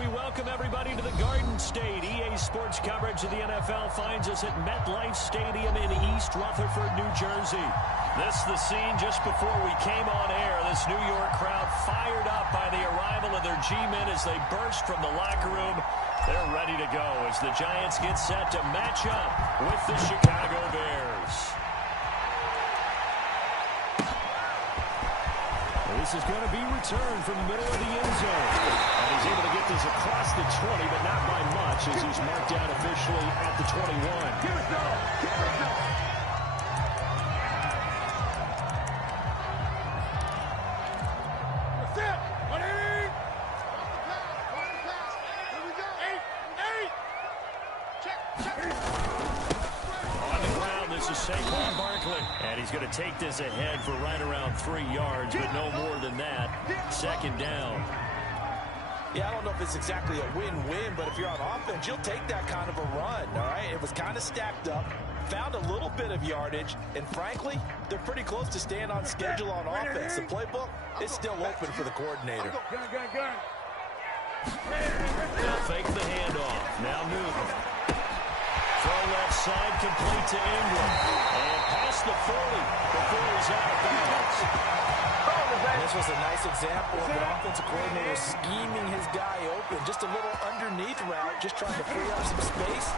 We welcome everybody to the Garden State. EA Sports coverage of the NFL finds us at MetLife Stadium in East Rutherford, New Jersey. This is the scene just before we came on air. This New York crowd fired up by the arrival of their G-men as they burst from the locker room. They're ready to go as the Giants get set to match up with the Chicago Bears. This is going to be returned from the middle of the end zone. And he's able to get this across the 20, but not by much as he's marked down officially at the 21. Give it go! Give it go! That's it! Ready? Here we go! Eight! Check! On the ground, this is Saquon Barkley. And he's going to take this ahead for right around 3 yards, but no more than that. Second down. Yeah, I don't know if it's exactly a win-win, but if you're on offense, you'll take that kind of a run, all right? It was kind of stacked up, found a little bit of yardage, and frankly, they're pretty close to staying on schedule on offense. The playbook is still open for the coordinator. They'll fake the handoff. Now Newton. Throw left side, complete to Ingram. And past the 40 before he's out of bounds. This was a nice example of an offensive coordinator scheming his guy open. Just a little underneath route, just trying to free up some space,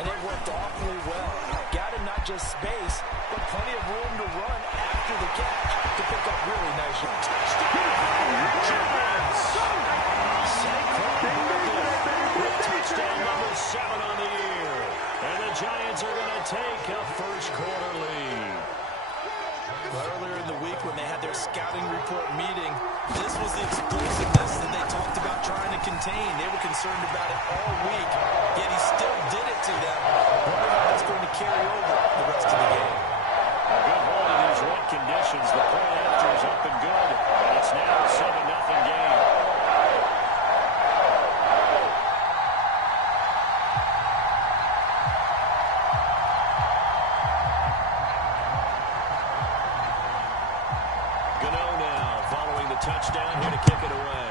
and it worked awfully well. Got him not just space, but plenty of room to run after the catch to pick up really nice yards. Touchdown number 7 on the year. And the Giants are going to take a first quarter lead. Earlier in the week when they had their scouting report meeting, this was the explosiveness that they talked about trying to contain. They were concerned about it all week, yet he still did it to them. Wonder how that's going to carry over the rest of the game. A good hold in these wet conditions. The point after is up and good, and it's now a 7-0 game. Touchdown here to kick it away.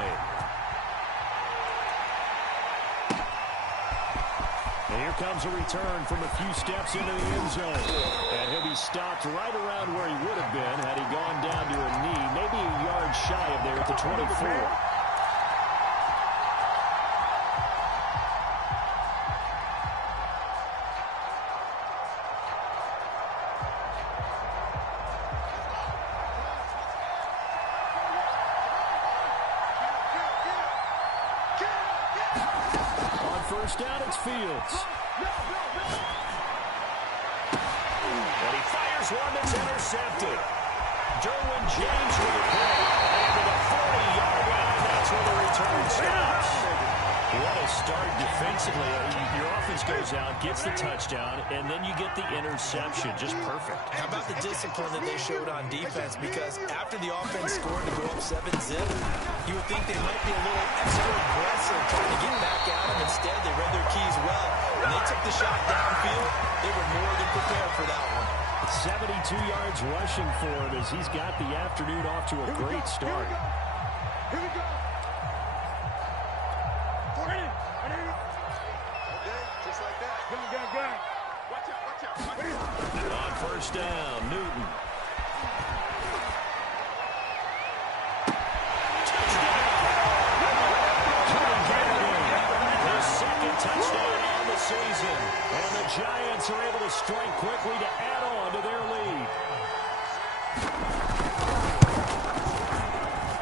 And here comes a return from a few steps into the end zone. And he'll be stopped right around where he would have been had he gone down to a knee, maybe a yard shy of there at the 24. First down, it's Fields. And he fires one that's intercepted. Derwin James with a play. And to the 40-yard line, that's where the return stops. What a start defensively. Your offense goes out, gets the touchdown, and then you get the interception. Just perfect. How about the discipline that they showed on defense? Because after the offense scored to go up 7-zip, you would think they might be a little extra aggressive trying to get back at them. Instead, they read their keys well. When they took the shot downfield, they were more than prepared for that one. 72 yards rushing for him as he's got the afternoon off to a great start. Here we go. Ready. Okay, just like that. Go. Watch out. On first down, Newton. Touchdown on the season. And the Giants are able to strike quickly to add on to their lead.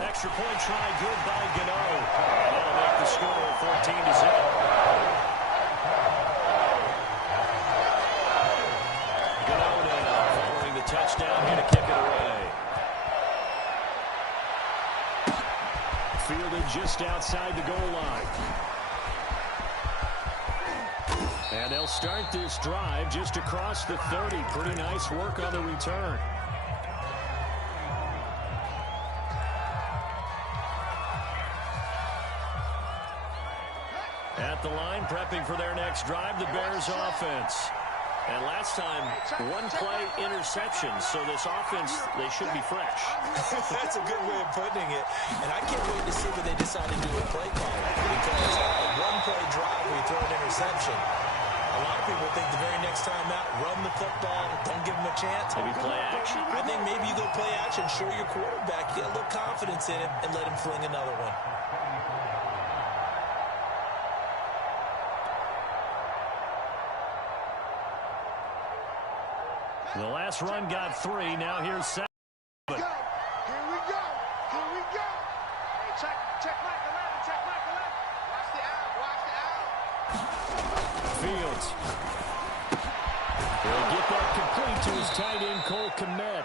Extra point try good by Gano. That'll make the score 14-0. Gano now following the touchdown here to kick it away. Fielded just outside the goal line. And they'll start this drive just across the 30. Pretty nice work on the return. At the line, prepping for their next drive, the Bears offense. And last time, one play interception. So this offense, they should be fresh. That's a good way of putting it. And I can't wait to see what they decide to do with play calling. Because think the very next time out, run the football, don't give him a chance. Maybe play action. I think maybe you go play action, show your quarterback, get a little confidence in him, and let him fling another one. The last run got 3. Now here's 7. Here we go. Here we go. Hey, check Michael out. Check Michael out. Watch the out. Watch the out. Fields. He'll get that complete to his tight end, Cole Kmet.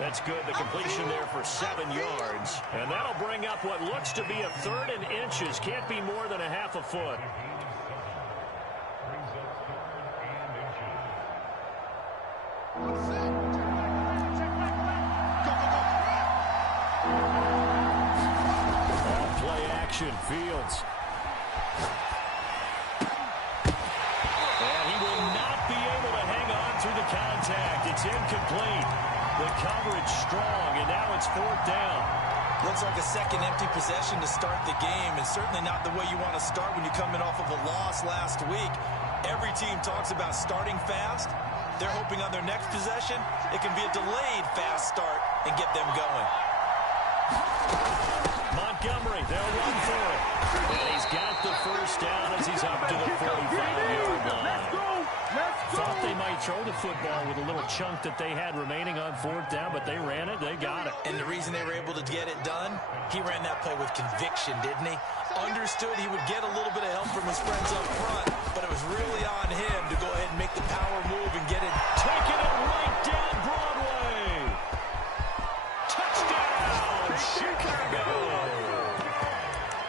That's good. The completion there for 7 yards. And that'll bring up what looks to be a 3rd and inches. Can't be more than a half a foot. Fields. And he will not be able to hang on through the contact. It's incomplete. The coverage strong, and now it's 4th down. Looks like a second empty possession to start the game, and certainly not the way you want to start when you're coming off of a loss last week. Every team talks about starting fast. They're hoping on their next possession, it can be a delayed fast start and get them going. Montgomery, they'll run for it. And he's got the first down as he's up to the 45-yard line. Thought they might throw the football with a little chunk that they had remaining on 4th down, but they ran it, they got it. And the reason they were able to get it done, he ran that play with conviction, didn't he? Understood he would get a little bit of help from his friends up front, but it was really on him to go ahead and make the power move and get it. Taking it right down Broadway. Touchdown, Chicago.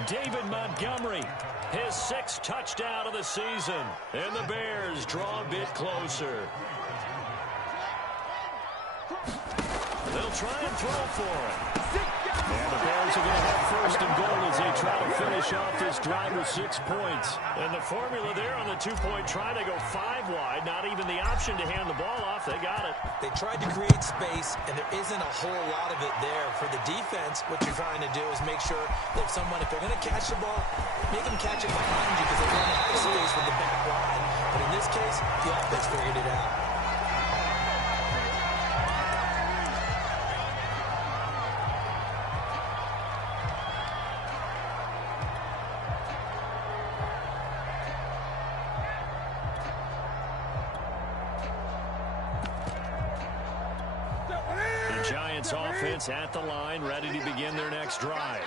David Montgomery, his 6th touchdown of the season. And the Bears draw a bit closer. They'll try and throw for it. And the Bears are going to have 1st and goal as they try to finish off this drive with 6 points. And the formula there on the 2-point try to go 5 wide. Not even the option to hand the ball off. They got it. They tried to create space, and there isn't a whole lot of it there. For the defense, what you're trying to do is make sure that if they're going to catch the ball, make them catch it behind you because they run out of space with the back line. But in this case, the offense figured it out. Offense at the line, ready to begin their next drive.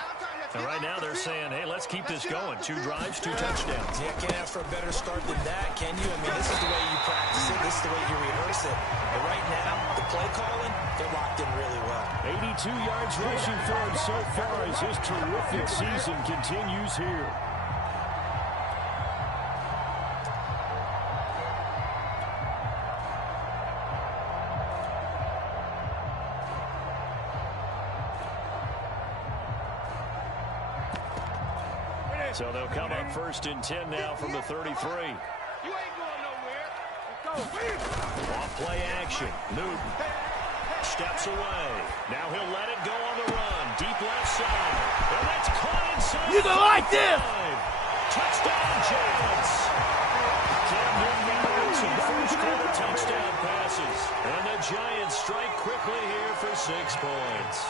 And right now they're saying, hey, let's keep this going. 2 drives, 2 touchdowns. Yeah, can't ask for a better start than that, can you? I mean, this is the way you practice it. This is the way you rehearse it. But right now, the play calling, they're locked in really well. 82 yards rushing for him so far as his terrific season continues here. So they'll come up 1st and 10 now from the 33. You ain't going nowhere. Let's go. Off play action. Newton steps away. Now he'll let it go on the run. Deep left side. And that's caught inside. You don't like this. Touchdown, Giants. Cam Newton with some first-quarter touchdown passes. And the Giants strike quickly here for 6 points.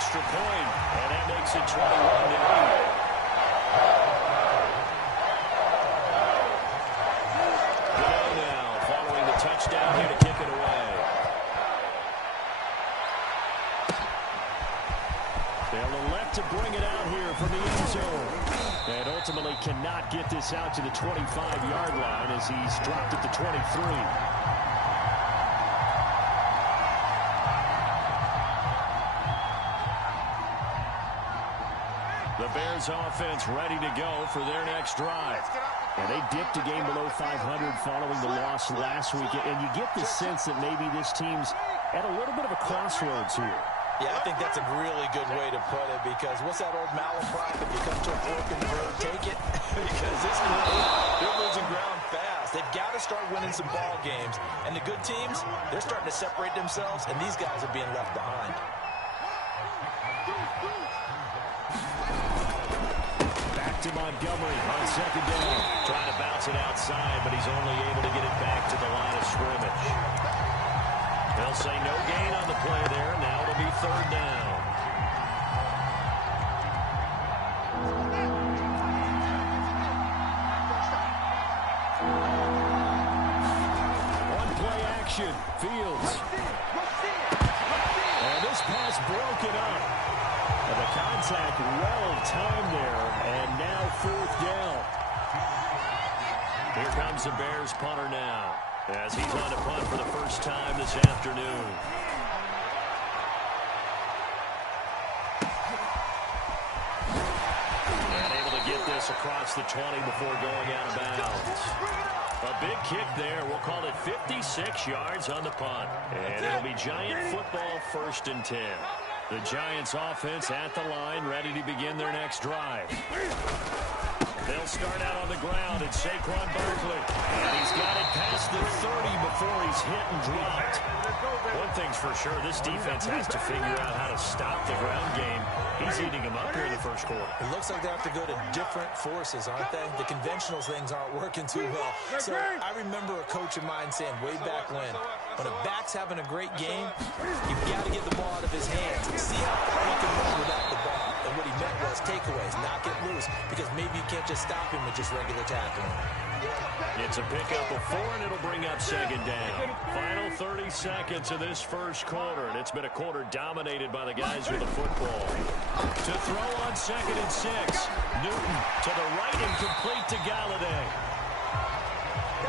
Extra point, and that makes it 21-8. Gano now following the touchdown here to kick it away. They'll elect to bring it out here from the end zone. And ultimately cannot get this out to the 25-yard line as he's dropped at the 23. The Bears offense ready to go for their next drive. And they dipped a game below 500 following the loss last week. And you get the sense that maybe this team's at a little bit of a crossroads here. Yeah, I think that's a really good way to put it because what's that old malaprop? If you come to a fork in the road, take it. Because this team, they're losing ground fast. They've got to start winning some ball games. And the good teams, they're starting to separate themselves, and these guys are being left behind. Back to Montgomery on second down. Trying to bounce it outside, but he's only able to get it back to the line of scrimmage. They'll say no gain on the play there. Now it'll be third down. One play action. Fields. And this pass broken up. And the contact well timed there. And now fourth down. Here comes the Bears punter now, as he's on to punt for the first time this afternoon. And able to get this across the 20 before going out of bounds. A big kick there. We'll call it 56 yards on the punt. And it'll be Giant football, 1st and 10. The Giants offense at the line, ready to begin their next drive. They'll start out on the ground. It's Saquon Barkley. And he's got it past the 30 before he's hit and dropped. One thing's for sure, this defense has to figure out how to stop the ground game. He's eating them up here in the first quarter. It looks like they have to go to different forces, aren't they? The conventional things aren't working too well. So I remember a coach of mine saying way back when a back's having a great game, you've got to get the ball out of his hands. See how far he can run without the ball. And what he meant was takeaways, not get loose, because maybe you can't just stop him with just regular tackling. It's a pickup of 4, and it'll bring up second down. Final 30 seconds of this first quarter, and it's been a quarter dominated by the guys with the football. To throw on 2nd and 6. Newton to the right and complete to Galladay.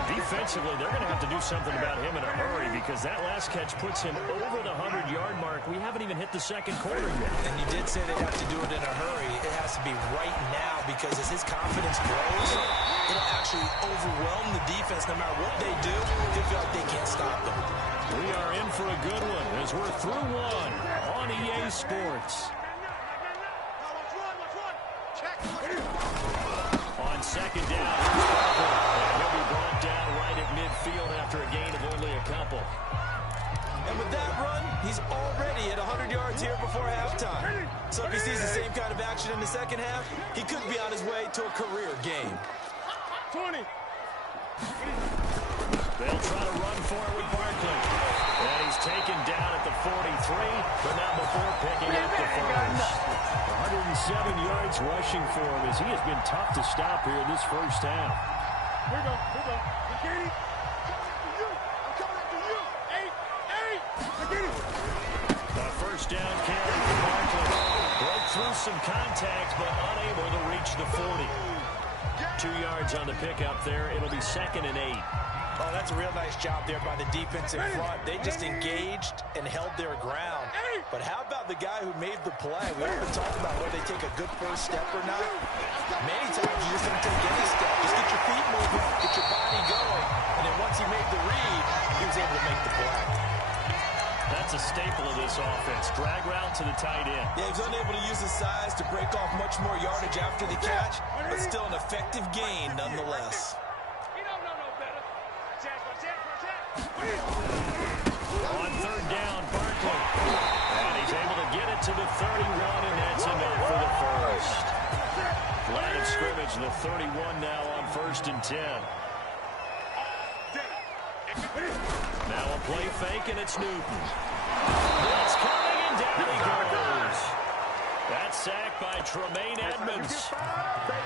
Defensively, they're going to have to do something about him in a hurry, because that last catch puts him over the 100-yard mark. We haven't even hit the second quarter yet. And you did say they'd have to do it in a hurry. It has to be right now, because as his confidence grows, it'll actually overwhelm the defense. No matter what they do, they feel like they can't stop them. We are in for a good one as we're through one on EA Sports. On second down, and he'll be brought down right at midfield after a gain of only a couple. And with that run, he's already at 100 yards here before halftime. So if he sees the same kind of action in the second half, he could be on his way to a career game. 20. They'll try to run for it with Barkley. And he's taken down at the 43, but not before picking up the first. 107 yards rushing for him, as he has been tough to stop here this first half. Here we go. Katie, I'm coming after you. 8. The first down carry for Barkley. Broke through some contact, but unable to reach the 40. 2 yards on the pickup there. It'll be 2nd and 8. Oh, that's a real nice job there by the defense in front. They just engaged and held their ground. But how about the guy who made the play? We often talk about whether they take a good first step or not. Many times you just don't take any step. Just get your feet moving, get your body going. And then once he made the read, he was able to make the play. That's a staple of this offense. Drag route to the tight end. Yeah, he was unable to use his size to break off much more yardage after the catch, but still an effective gain nonetheless. On third down, Barkley. And he's able to get it to the 31, and that's enough for the first. Line of scrimmage, the 31 now on 1st and 10. Now a play fake, and it's Newton. It's coming, and down he goes. That's sacked by Tremaine Edmonds.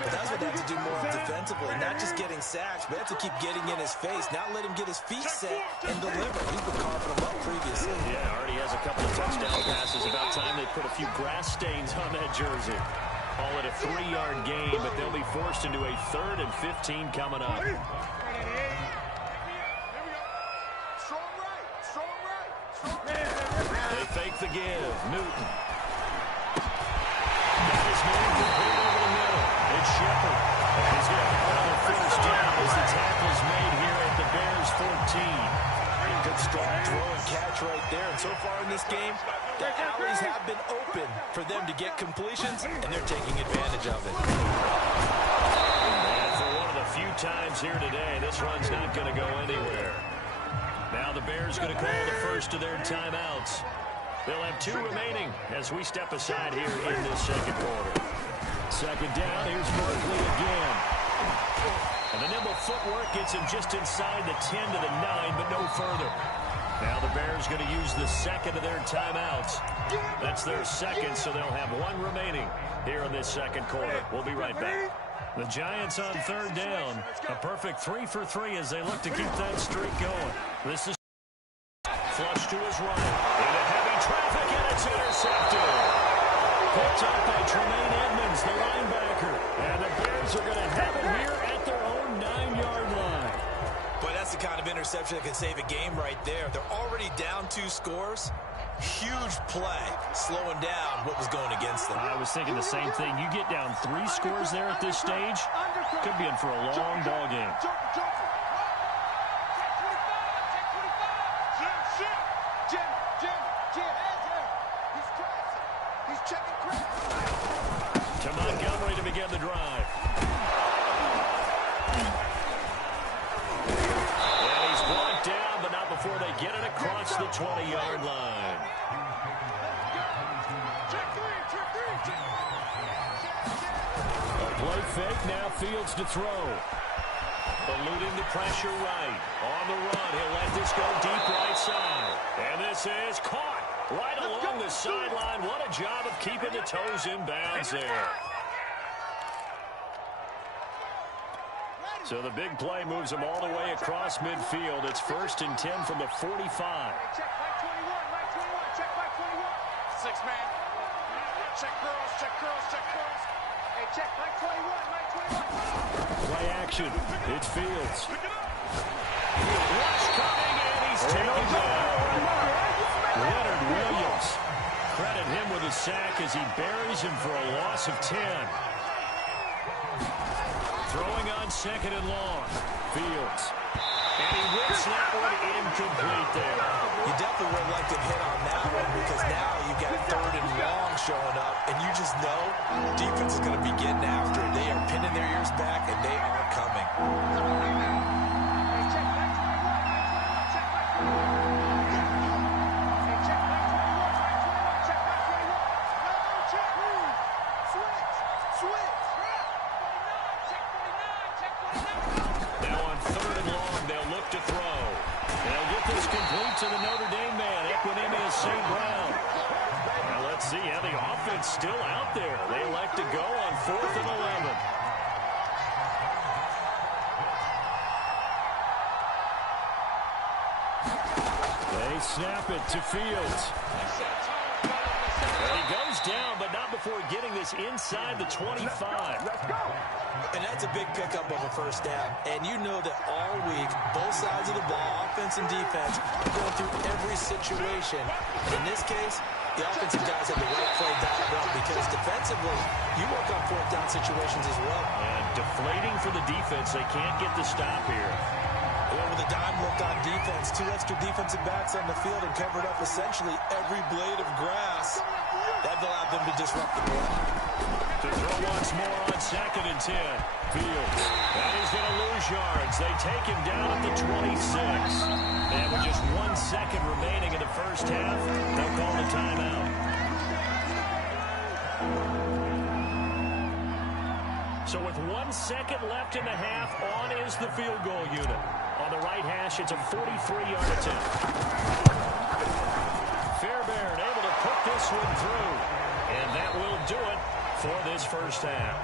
That's what they have to do more defensively. Not just getting sacks, but they have to keep getting in his face. Not let him get his feet set and deliver. He's been carving them up previously. Yeah, already has a couple of touchdown passes. About time they put a few grass stains on that jersey. Call it a 3-yard gain, but they'll be forced into a 3rd and 15 coming up. They fake the give. Newton. That is moved complete over the middle. It's Shepard. He's going to have another first down as the tackle's made here at the Bears 14. Good strong throw and catch right there. And so far in this game, the alleys have been open for them to get completions, and they're taking advantage of it. And for one of the few times here today, this run's not going to go anywhere. Now the Bears going to call the first of their timeouts. They'll have 2 remaining as we step aside here in this second quarter. Second down, here's Barkley again. And the nimble footwork gets him just inside the 10 to the 9, but no further. Now the Bears going to use the second of their timeouts. That's their second, so they'll have one remaining here in this second quarter. We'll be right back. The Giants on third down. A perfect 3 for 3 as they look to keep that streak going. This is flush to his right. Into heavy traffic, and it's intercepted. Picked up by Tremaine Edmonds, the linebacker. And the Bears are going to have it here at their own 9-yard line. But that's the kind of interception that can save a game right there. They're already down 2 scores. Huge play, slowing down what was going against them. I was thinking the same thing. You get down 3 scores there at this stage, could be in for a long ball game. To Montgomery to begin the drive. And he's brought down, but not before they get it across the 20-yard line. A play fake, now Fields to throw. Eluding the pressure right. On the run, he'll let this go deep right side. And this is caught right along the sideline. What a job of keeping the toes in bounds there. So the big play moves them all the way across midfield. It's 1st and 10 from the 45. Check by 21, by 21, check by 21. 6-man. Check girls, check girls, check girls. Hey, check by 21, by 21. Play action. It's Fields. Rush coming, and he's taken down. Leonard Williams. Credit him with a sack as he buries him for a loss of 10. Throwing on 2nd and long. Fields. And he whips that one incomplete there. You definitely would have liked to hit on that one because now you've got 3rd and long showing up, and you just know defense is going to be getting after it. They are pinning their ears back, and they are coming. Now on 3rd and long, they'll look to throw. They'll get this complete to the Notre Dame man, Equanimeous St. Brown. Now let's see how the offense still out there. They elect to go on 4th and 11. They snap it to Fields. And he goes down, but not before getting this inside the 25. Let's go. And that's a big pickup of a 1st down. And you know that all week, both sides of the ball, offense and defense, are going through every situation. In this case, the offensive guys have the right play dialed up because defensively, you work on 4th down situations as well. And deflating for the defense. They can't get the stop here. And with a dime look on defense, 2 extra defensive backs on the field and covered up essentially every blade of grass. That allowed them to disrupt the play. To throw once more on 2nd and 10. Fields. And he's going to lose yards. They take him down at the 26. And with just 1 second remaining in the 1st half, they'll call the timeout. So with 1 second left in the half, on is the field goal unit. On the right hash, it's a 43-yard attempt. Fairbairn able to put this one through. And that will do it for this 1st half.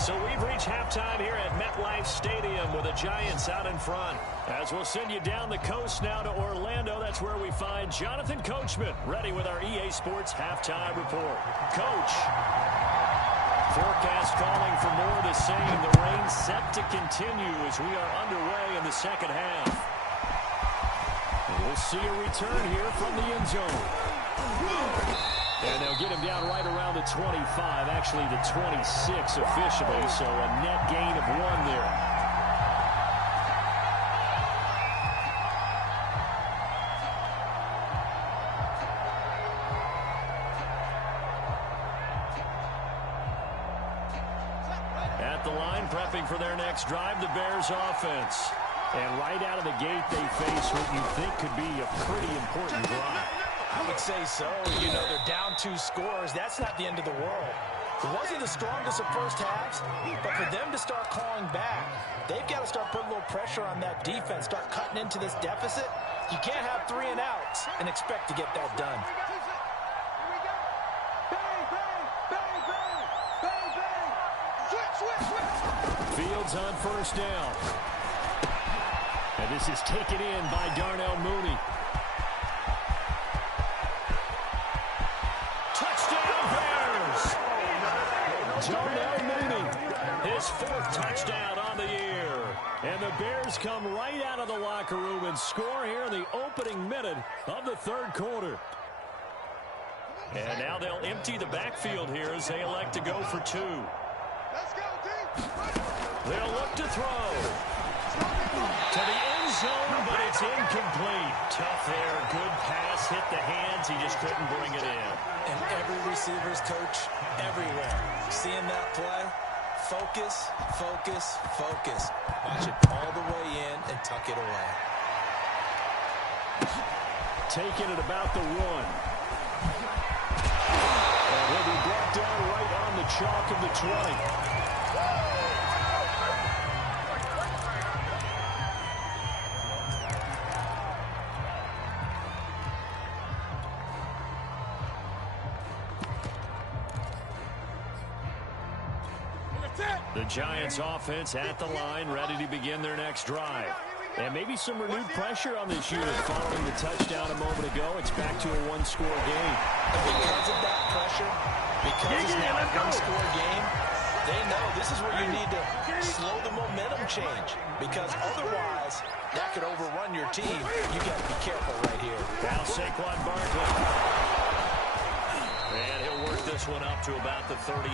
So we've reached halftime here at MetLife Stadium with the Giants out in front. As we'll send you down the coast now to Orlando, that's where we find Jonathan Coachman ready with our EA Sports halftime report. Coach, forecast calling for more of the same. The rain set to continue as we are underway in the 2nd half. We'll see a return here from the end zone. And they'll get him down right around the 25, actually the 26 officially, so a net gain of 1 there. At the line, prepping for their next drive, the Bears offense. And right out of the gate, they face what you think could be a pretty important drive. I would say so. You know, they're down 2 scores. That's not the end of the world. It wasn't the strongest of first halves, but for them to start clawing back, they've got to start putting a little pressure on that defense, start cutting into this deficit. You can't have 3 and outs and expect to get that done. Fields on first down. And this is taken in by Darnell Mooney. Touchdown Bears! Darnell Mooney, his 4th touchdown on the year. And the Bears come right out of the locker room and score here in the opening minute of the 3rd quarter. And now they'll empty the backfield here as they elect to go for 2. Let's go, D. They'll look to throw. To the end zone, but it's incomplete. Tough there. Good pass. Hit the hands. He just couldn't bring it in. And every receiver's coach everywhere. Seeing that play, focus, focus, focus. Watch it all the way in and tuck it away. Taking it about the 1. And he'll be brought down right on the chalk of the 20. The Giants offense at the line, ready to begin their next drive. And maybe some renewed pressure on this unit following the touchdown a moment ago. It's back to a 1-score game. Because of that pressure, because it's now a 1-score game, they know this is where you need to slow the momentum change. Because otherwise, that could overrun your team. You got to be careful right here. Now Saquon Barkley. And he'll work this one up to about the 38.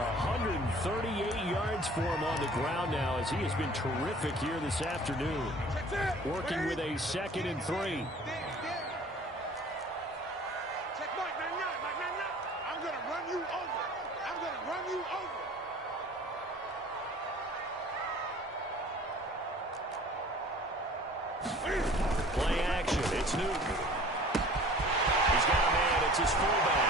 138 yards for him on the ground now as he has been terrific here this afternoon. Working with a 2nd and 3. Check Mike, I'm going to run you over. I'm going to run you over. Play action. It's Newton. He's got a man. It's his fullback.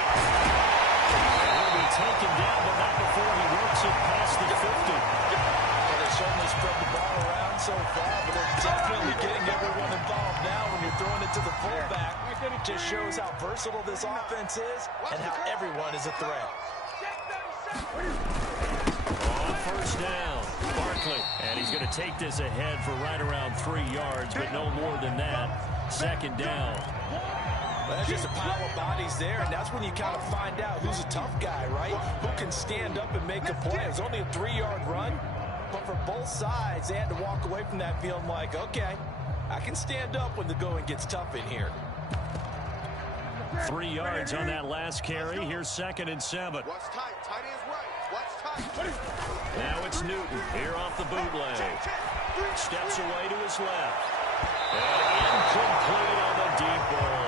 And he'll be taken down, but not before he works it past the 50. Well, they certainly spread the ball around so far, but they're definitely getting everyone involved now when you're throwing it to the fullback. It just shows how versatile this offense is and how everyone is a threat. On first down, Barkley. And he's going to take this ahead for right around 3 yards, but no more than that. 2nd down. Well, there's just a pile of bodies there, and that's when you kind of find out who's a tough guy, right? Who can stand up and make a play. It's only a 3-yard run, but for both sides, they had to walk away from that feeling like, okay, I can stand up when the going gets tough in here. 3 yards on that last carry. Here's 2nd and 7. Watch tight. Tight ends right. Watch tight. Now it's Newton here off the bootleg. Steps away to his left. And incomplete on the deep ball.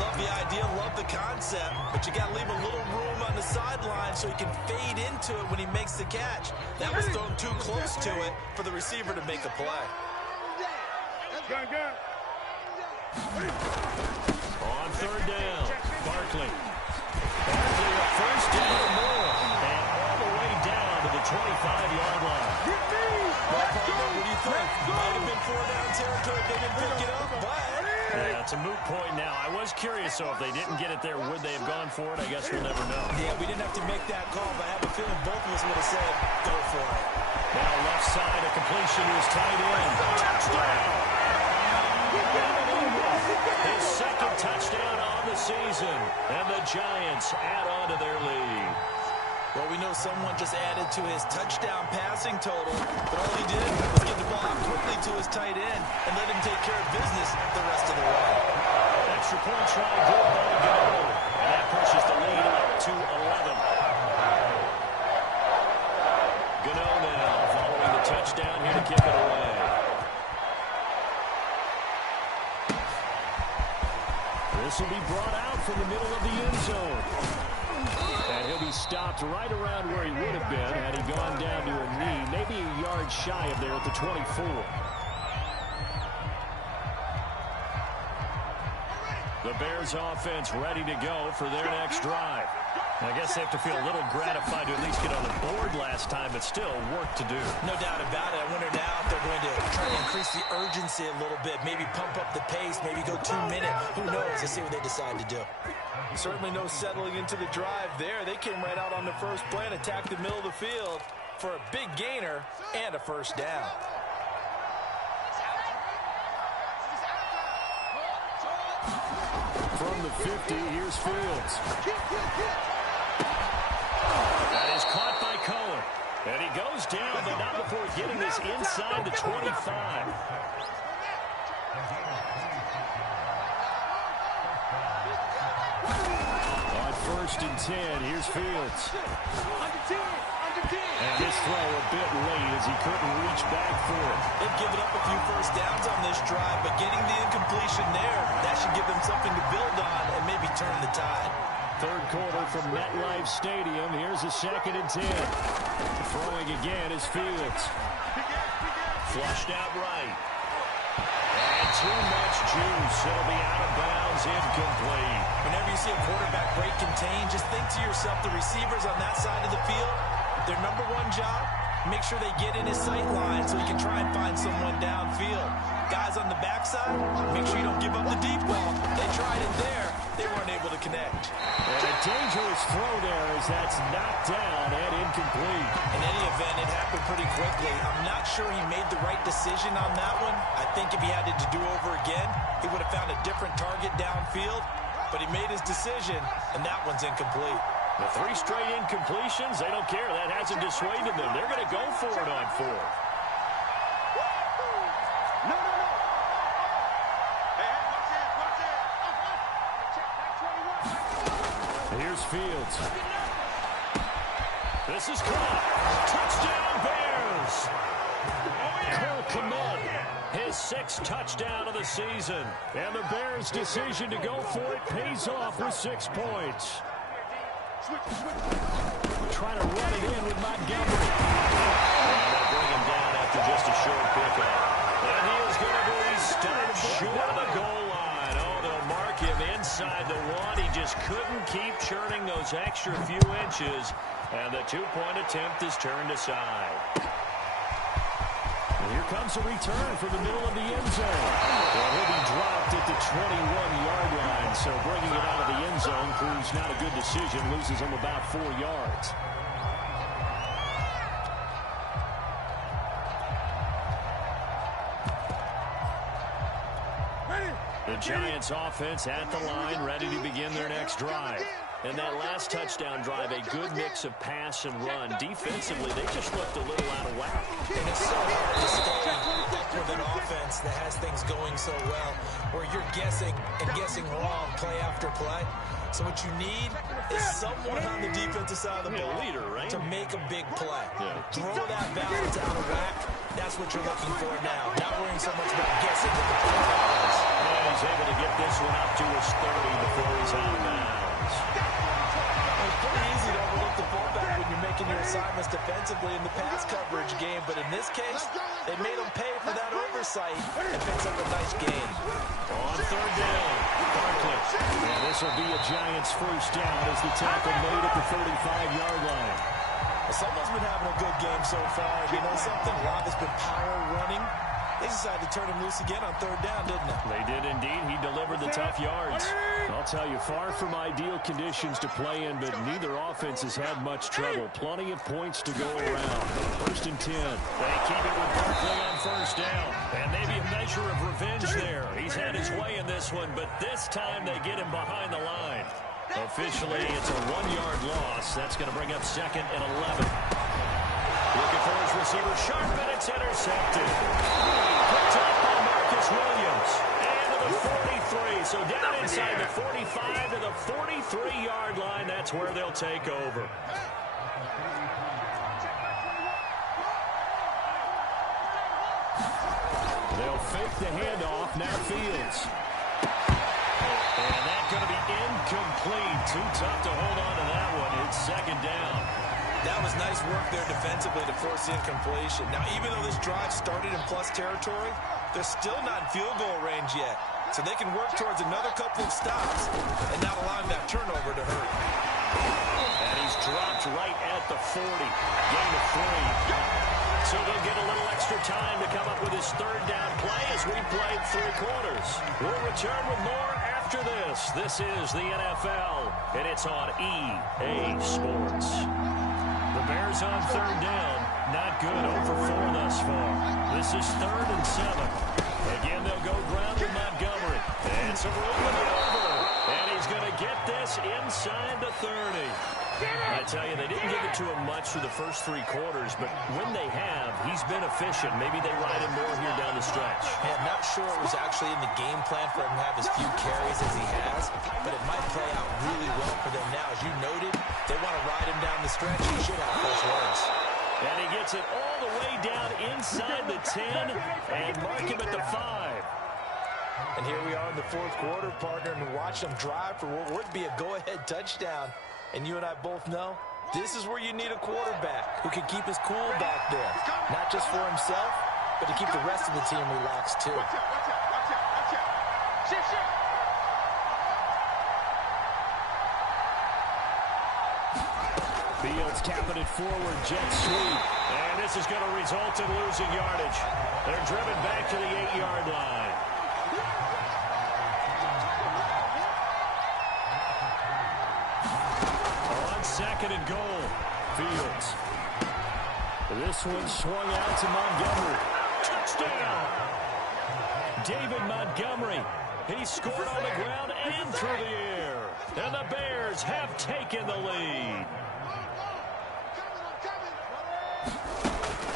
Love the idea, love the concept, but you got to leave a little room on the sideline so he can fade into it when he makes the catch. That was thrown too close to it for the receiver to make a play. On 3rd down, Barkley. Barkley at first down and more. And all the way down to the 25-yard line. Well, Palmer, what do you think? Might have been 4-down territory if they didn't pick it up, but... Yeah, it's a moot point now. I was curious, so if they didn't get it there, would they have gone for it? I guess we'll never know. Yeah, we didn't have to make that call, but I have a feeling both of us would have said, go for it. Now left side, a completion to his tight end. Touchdown! His 2nd touchdown on the season, and the Giants add on to their lead. Well, we know someone just added to his touchdown passing total, but all he did was get the ball out quickly to his tight end and let him take care of business the rest of the way. Extra point try good by Gano, and that pushes the lead up to 11. Gano now following the touchdown here to kick it away. This will be brought out from the middle of the end zone. And he'll be stopped right around where he would have been had he gone down to a knee, maybe a yard shy of there at the 24. The Bears offense ready to go for their next drive. I guess they have to feel a little gratified to at least get on the board last time, but still work to do. No doubt about it. I wonder now if they're going to try to increase the urgency a little bit, maybe pump up the pace, maybe go 2 minutes. Who knows? Let's see what they decide to do. Certainly no settling into the drive there. They came right out on the first play and attacked the middle of the field for a big gainer and a first down. From the 50, here's Fields. That is caught by Cohen. And he goes down, but not before getting this inside the 25. On 1st and 10, here's Fields. And this throw a bit late as he couldn't reach back for it. They've given up a few first downs on this drive, but getting the incompletion there, that should give them something to build on and maybe turn the tide. Third quarter from MetLife Stadium. Here's a 2nd and 10. Throwing again is Fields. Flushed out right. And too much juice. It'll be out of bounds, incomplete. Whenever you see a quarterback break contain, just think to yourself, the receivers on that side of the field, their number one job, make sure they get in his sight line so he can try and find someone downfield. Guys on the backside, make sure you don't give up the deep ball. They tried it there. They weren't able to connect. And a dangerous throw there as that's knocked down and incomplete. In any event, it happened pretty quickly. I'm not sure he made the right decision on that one. I think if he had it to do over again, he would have found a different target downfield. But he made his decision, and that one's incomplete. The 3 straight incompletions, they don't care. That hasn't dissuaded them. They're going to go for it on 4th. No. Hey, watch it. Here's Fields. This is caught. Touchdown, Bears. Cole Kmet, his 6th touchdown of the season. And the Bears' decision to go for it pays off with 6 points. Trying to run it in with Montgomery. And they'll bring him down after just a short pickup. And he is going to be stopped short of the goal line. Oh, they'll mark him inside the 1. He just couldn't keep churning those extra few inches. And the 2-point attempt is turned aside. And here comes a return from the middle of the end zone. Well, he'll be dropped at the 21-yard line. So bringing it out of the end zone proves not a good decision. Loses him about 4 yards. The Giants offense at the line, ready to begin their next drive. And that last touchdown drive, a good mix of pass and run. Defensively, they just looked a little out of whack. And it's so hard to stay up with an offense that has things going so well, where you're guessing and guessing wrong play after play. So what you need is someone on the defensive side of the ball leader, right? to make a big play. Throw that balance out of whack. That's what you're looking for now. Not worrying so much about guessing what the play is. And he's able to get this one up to his 30 before he's out of bounds. It's pretty easy to overlook the fullback when you're making your assignments defensively in the pass coverage game. But in this case, they made him pay for that oversight and picks up a nice gain. On 3rd down, Barkley. And this will be a Giants first down as the tackle made at the 35-yard line. Well, someone's been having a good game so far. You know something? A lot has been power running. They decided to turn him loose again on 3rd down, didn't they? They did indeed. He delivered the tough yards. I'll tell you, far from ideal conditions to play in, but neither offense has had much trouble. Plenty of points to go around. 1st and 10. They keep it with Barkley on 1st down. And maybe a measure of revenge there. He's had his way in this one, but this time they get him behind the line. Officially, it's a 1-yard loss. That's going to bring up 2nd and 11. Looking for his receiver, sharp, and it's intercepted. Picked up by Marcus Williams. And to the 43. So down inside the 45 to the 43-yard line. That's where they'll take over. They'll fake the handoff. Now Fields. And that's going to be incomplete. Too tough to hold on to that one. It's 2nd down. That was nice work there defensively to force the incompletion. Now, even though this drive started in plus territory, they're still not in field goal range yet. So they can work towards another couple of stops and not allowing that turnover to hurt. And he's dropped right at the 40. Gain of 3. So they'll get a little extra time to come up with his third down play as we played 3 quarters. We'll return with more after this. This is the NFL, and it's on EA Sports. The Bears on third down. Not good. Over 4 thus far. This is 3rd and 7. Again, they'll go ground with Montgomery. And some room with it over. And he's going to get this inside the 30. I tell you, they didn't give it to him much through the first 3 quarters, but when they have, he's been efficient. Maybe they ride him more here down the stretch. Yeah, not sure it was actually in the game plan for him to have as few carries as he has, but it might play out really well for them now. As you noted, they want to ride him down the stretch. He should have first words. And he gets it all the way down inside the 10 and mark him at the 5. And here we are in the 4th quarter, partner, and watch them drive for what would be a go-ahead touchdown. And you and I both know this is where you need a quarterback who can keep his cool back there. Not just for himself, but to keep the rest of the team relaxed, too. Watch out, watch out, watch out, watch out. Shift, shift. Fields tapping it forward, jet sweep. And this is going to result in losing yardage. They're driven back to the 8-yard line. On 2nd and goal, Fields. This one swung out to Montgomery. Touchdown! David Montgomery. He scored on the ground and through the air. And the Bears have taken the lead.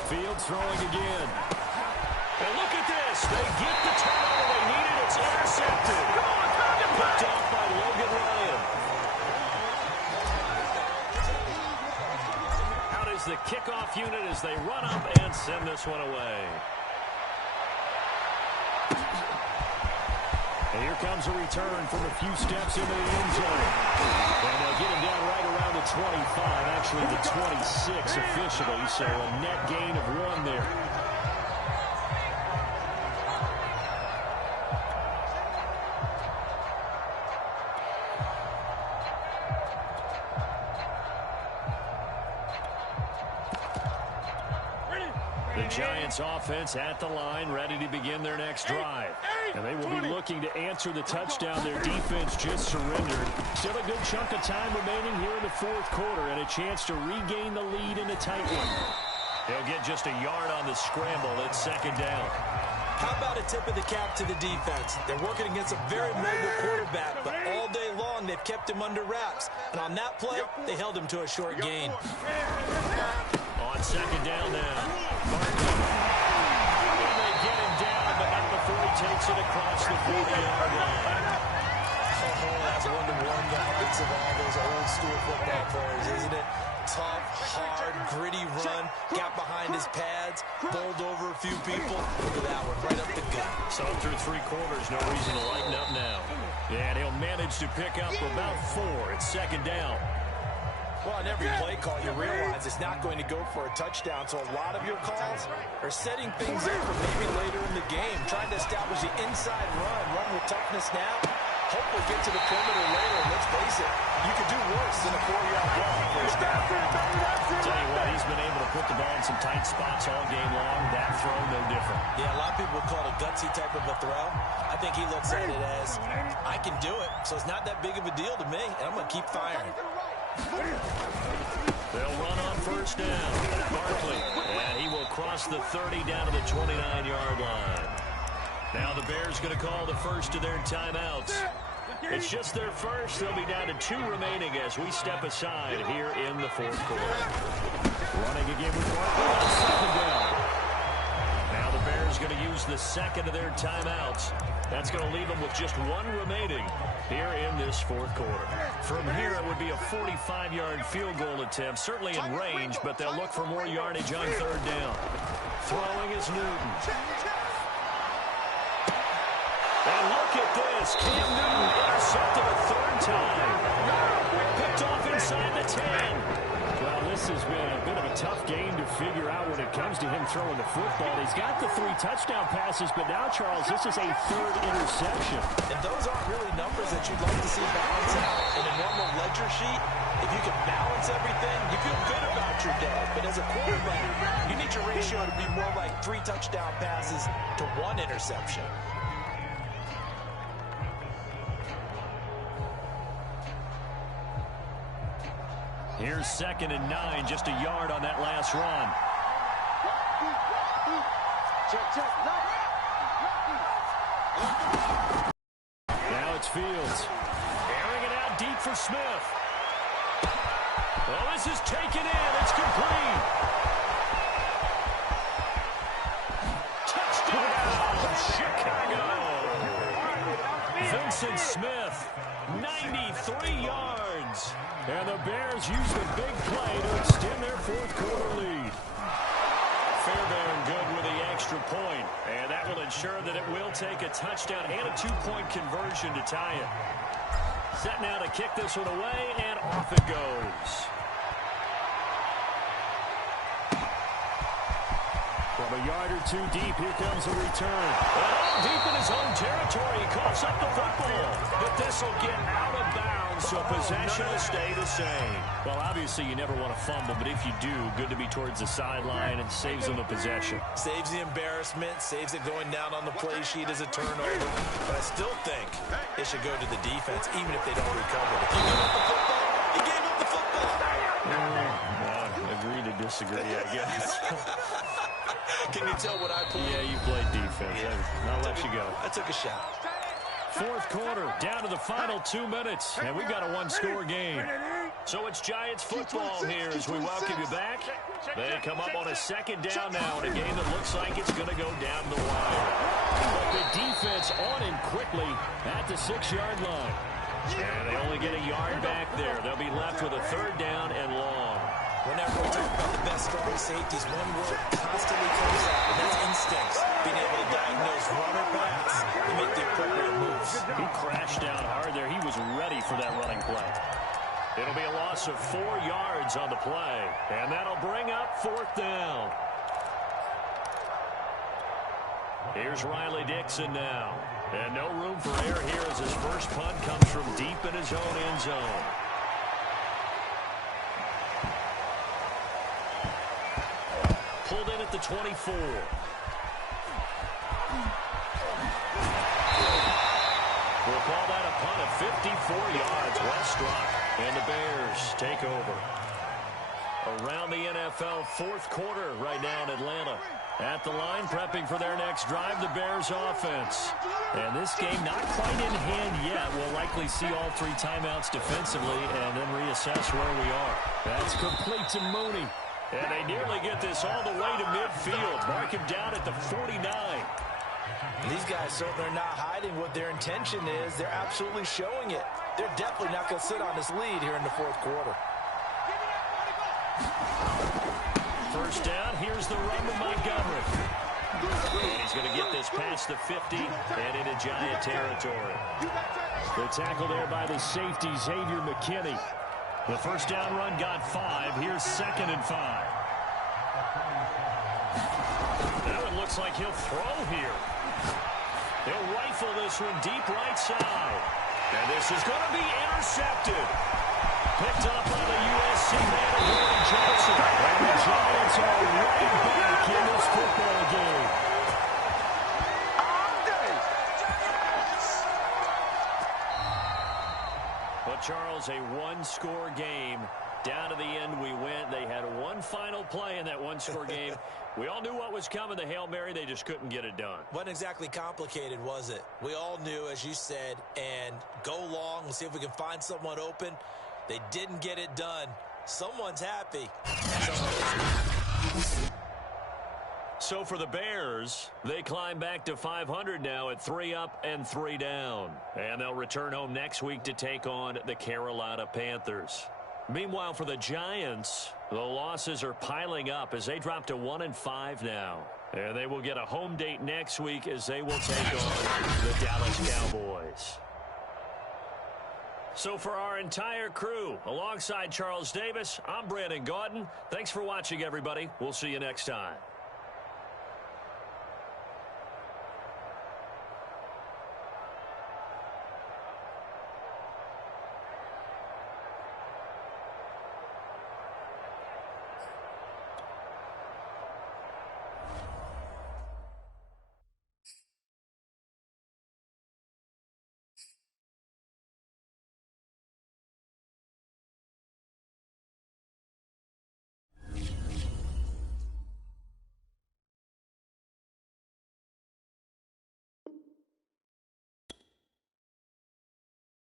Fields throwing again. And look at this. They get the turnover they needed. It's intercepted. Picked off by Logan Ryan. Out is the kickoff unit as they run up and send this one away. And here comes a return from a few steps into the end zone. And they'll get him down right around the 25, actually the 26 officially, so a net gain of 1 there. The Giants offense at the line, ready to begin their next drive. And they will be looking to answer the touchdown their defense just surrendered. Still a good chunk of time remaining here in the 4th quarter and a chance to regain the lead in a tight one. They'll get just a yard on the scramble. It's 2nd down. How about a tip of the cap to the defense? They're working against a very mobile quarterback, but all day long they've kept him under wraps. And on that play, they held him to a short gain. On 2nd down now. Barkley. And they get him down, but not before he takes it across the 40-yard line. Oh, that's one to warm the hearts of all those old school football players, isn't it? Tough, hard, gritty run, got behind his pads, bowled over a few people. Look at that one, right up the gut. So through 3 quarters, no reason to lighten up now. And he'll manage to pick up about 4. It's 2nd down. Well, on every play call, you realize it's not going to go for a touchdown, so a lot of your calls are setting things up for maybe later in the game, trying to establish the inside run with toughness now. Hopefully get to the perimeter later, and let's face it, you could do worse than a 4-yard run first down. Tell you what, he's been able to put the ball in some tight spots all game long. That throw, no different. Yeah, a lot of people would call it a gutsy type of a throw. I think he looks at it as, I can do it, so it's not that big of a deal to me, and I'm going to keep firing. They'll run on 1st down. Barkley, and he will cross the 30 down to the 29-yard line. Now the Bears going to call the first of their timeouts. It's just their first. They'll be down to 2 remaining as we step aside here in the 4th quarter. Running again with Barkley on 2nd down. Now the Bears going to use the 2nd of their timeouts. That's going to leave them with just 1 remaining here in this 4th quarter. From here, it would be a 45-yard field goal attempt, certainly in range, but they'll look for more yardage on 3rd down. Throwing is Newton. And look at this. Cam Newton intercepted a 3rd time. Picked off inside the 10. Well, this has been a bit of a tough game to figure out when it comes to him throwing the football. He's got the 3 touchdown passes, but now, Charles, this is a 3rd interception. And those aren't really numbers that you'd like to see balance out in a normal ledger sheet. If you can balance everything, you feel good about your day. But as a quarterback, you need your ratio to be more like 3 touchdown passes to 1 interception. Here's 2nd and 9, just a yard on that last run. Now it's Fields. Airing it out deep for Smith. Well, this is taken in. It's complete. Touchdown, Chicago. Vincent Smith, 93 yards. And the Bears use the big play to extend their 4th quarter lead. Fairbairn good with the extra point, and that will ensure that it will take a touchdown and a 2-point conversion to tie it. Set now to kick this one away, and off it goes. From a yard or 2 deep, here comes a return. Well, deep in his own territory, he coughs up the football. But this will get out of bounds, so possession will stay the same. Well, obviously, you never want to fumble, but if you do, good to be towards the sideline and saves them the possession. Saves the embarrassment, saves it going down on the play sheet as a turnover. But I still think it should go to the defense, even if they don't recover. If you give up the football, you gave up the football. Agree to disagree, I guess. Can you tell what I played? Yeah, you played defense. Yeah. I'll let you go. I took a shot. 4th quarter, down to the final 2 minutes, and we've got a 1-score game. So it's Giants football here as we welcome you back. They come up on a 2nd down now in a game that looks like it's going to go down the wire. But the defense on in quickly at the 6-yard line. And they only get a yard back there. They'll be left with a 3rd down and long. Whenever we talk about the best strong safeties, one word constantly comes out, and that's instincts. Being able to diagnose run or pass and make the appropriate moves. He crashed down hard there. He was ready for that running play. It'll be a loss of 4 yards on the play, and that'll bring up 4th down. Here's Riley Dixon now. And no room for error here as his first punt comes from deep in his own end zone. Pulled in at the 24. We'll call that a punt of 54 yards. Well struck. And the Bears take over. Around the NFL 4th quarter right now in Atlanta. At the line, prepping for their next drive, the Bears offense. And this game not quite in hand yet. We'll likely see all 3 timeouts defensively and then reassess where we are. That's complete to Mooney. And they nearly get this all the way to midfield. Mark him down at the 49. These guys certainly are not hiding what their intention is. They're absolutely showing it. They're definitely not going to sit on this lead here in the 4th quarter. First down, here's the run to Montgomery. And he's going to get this past the 50 and into Giant territory. The tackle there by the safety, Xavier McKinney. The first down run got 5. Here's 2nd and 5. Now it looks like he'll throw here. He'll rifle this one deep right side. And this is going to be intercepted. Picked up by the USC man, Larry Johnson. And the Giants are right back in this football game. But, Charles, a 1-score game. Down to the end we went. They had one final play in that 1-score game. We all knew what was coming, the Hail Mary. They just couldn't get it done. Wasn't exactly complicated, was it? We all knew, as you said, and go long and see if we can find someone open. They didn't get it done. Someone's happy. So for the Bears, they climb back to 500 now at 3 up and 3 down. And they'll return home next week to take on the Carolina Panthers. Meanwhile, for the Giants, the losses are piling up as they drop to 1-5 now. And they will get a home date next week as they will take on the Dallas Cowboys. So for our entire crew, alongside Charles Davis, I'm Brandon Gaudin. Thanks for watching, everybody. We'll see you next time.